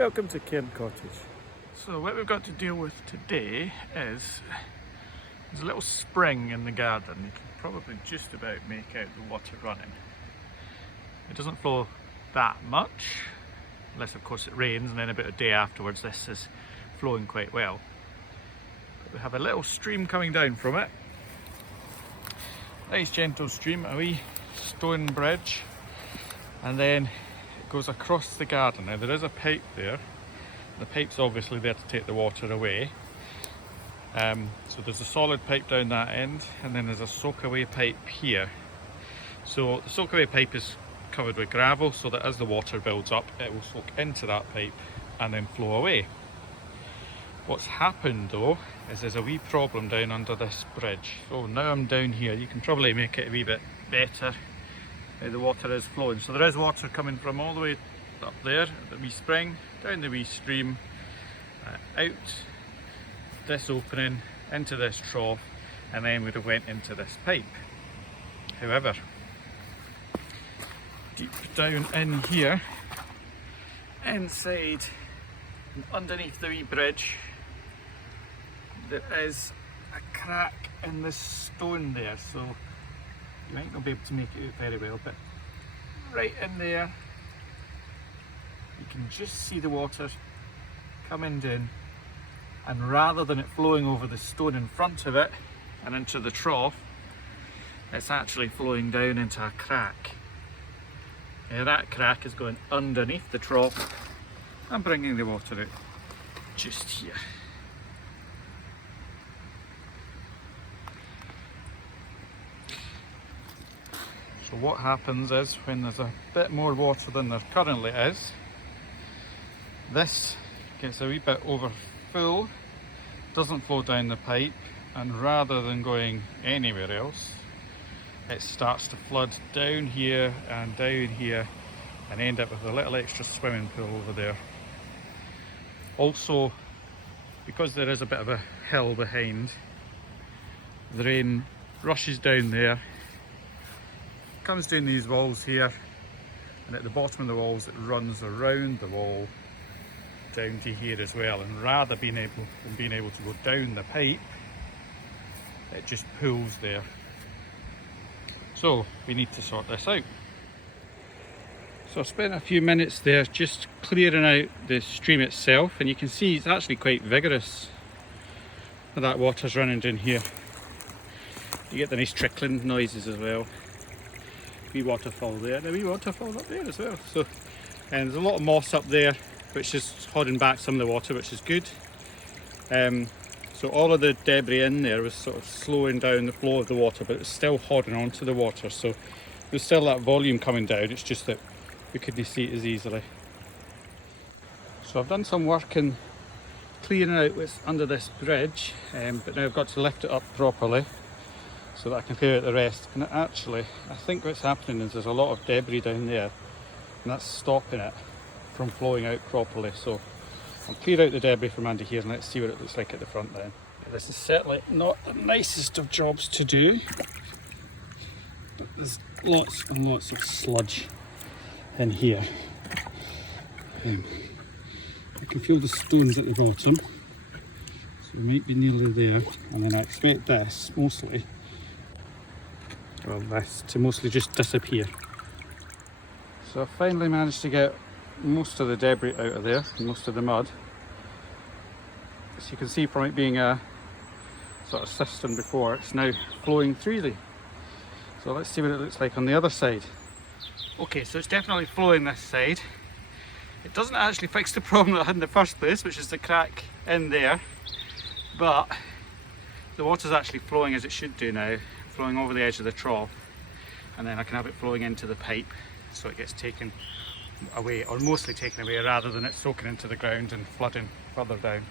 Welcome to Cairn Cottage. So what we've got to deal with today is there's a little spring in the garden. You can probably just about make out the water running. It doesn't flow that much, unless of course it rains, and then about a day afterwards this is flowing quite well. But we have a little stream coming down from it. Nice gentle stream, a wee stone bridge, and then it goes across the garden. Now there is a pipe there. The pipe's obviously there to take the water away. So there's a solid pipe down that end, and then there's a soak-away pipe here. So the soak-away pipe is covered with gravel, so that as the water builds up, it will soak into that pipe and then flow away. What's happened though, is there's a wee problem down under this bridge. So now I'm down here, you can probably make it a wee bit better how the water is flowing. So there is water coming from all the way up there, the wee spring, down the wee stream, out this opening, into this trough, and then would have went into this pipe. However, deep down in here, inside and underneath the wee bridge, there is a crack in the stone there, so you might not be able to make it out very well, but right in there you can just see the water coming down, and rather than it flowing over the stone in front of it and into the trough, it's actually flowing down into a crack. Now that crack is going underneath the trough and bringing the water out just here. So what happens is, when there's a bit more water than there currently is, this gets a wee bit over full, doesn't flow down the pipe, and rather than going anywhere else, it starts to flood down here and end up with a little extra swimming pool over there. Also, because there is a bit of a hill behind, the rain rushes down there, comes down these walls here, and at the bottom of the walls it runs around the wall down to here as well, and rather than being able to go down the pipe, it just pools there. So we need to sort this out. So I spent a few minutes there just clearing out the stream itself, and you can see it's actually quite vigorous. That water's running down here. You get the nice trickling noises as well. Wee waterfall there, and a wee waterfall up there as well. So, and there's a lot of moss up there, which is holding back some of the water, which is good. So all of the debris in there was sort of slowing down the flow of the water, but it's still holding on to the water. So there's still that volume coming down, it's just that we couldn't see it as easily. So I've done some work in clearing out what's under this bridge, but now I've got to lift it up properly so that I can clear out the rest. And actually, I think what's happening is there's a lot of debris down there, and that's stopping it from flowing out properly. So I'll clear out the debris from under here and let's see what it looks like at the front then. This is certainly not the nicest of jobs to do, but there's lots and lots of sludge in here. I can feel the stones at the bottom, so we might be nearly there, and then I expect this to mostly just disappear. So I finally managed to get most of the debris out of there, most of the mud. As you can see from it being a sort of cistern before, it's now flowing freely. So let's see what it looks like on the other side. Okay, so it's definitely flowing this side. It doesn't actually fix the problem that I had in the first place, which is the crack in there, but the water's actually flowing as it should do now, flowing over the edge of the trough, and then I can have it flowing into the pipe so it gets taken away, or mostly taken away, rather than it soaking into the ground and flooding further down.